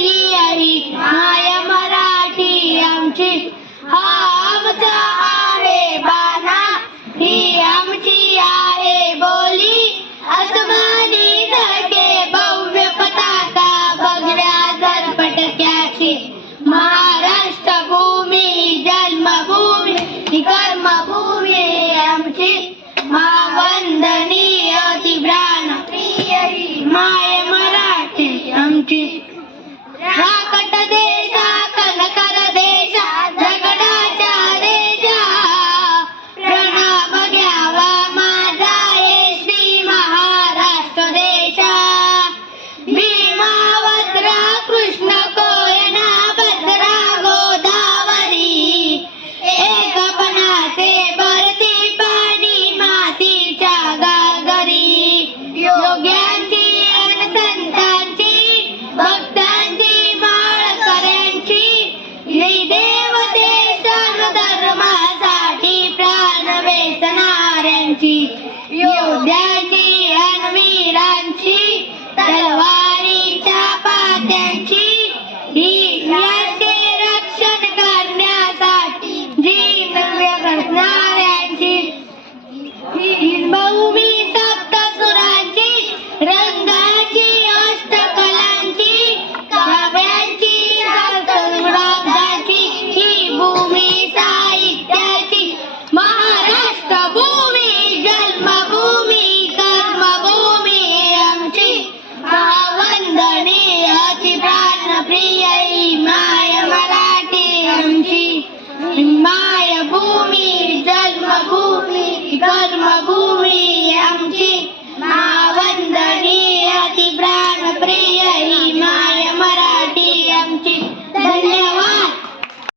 верить. You Danny and me Ranchi, Talwa. ಪ್ರಿಯೈ ಮಾಯ ಮರಾಠಿ ಅಂಶಿ ಮಾಯ ಭೂಮಿ ಜನ್ಮ ಭೂಮಿ ಕರ್ಮ ಭೂಮಿ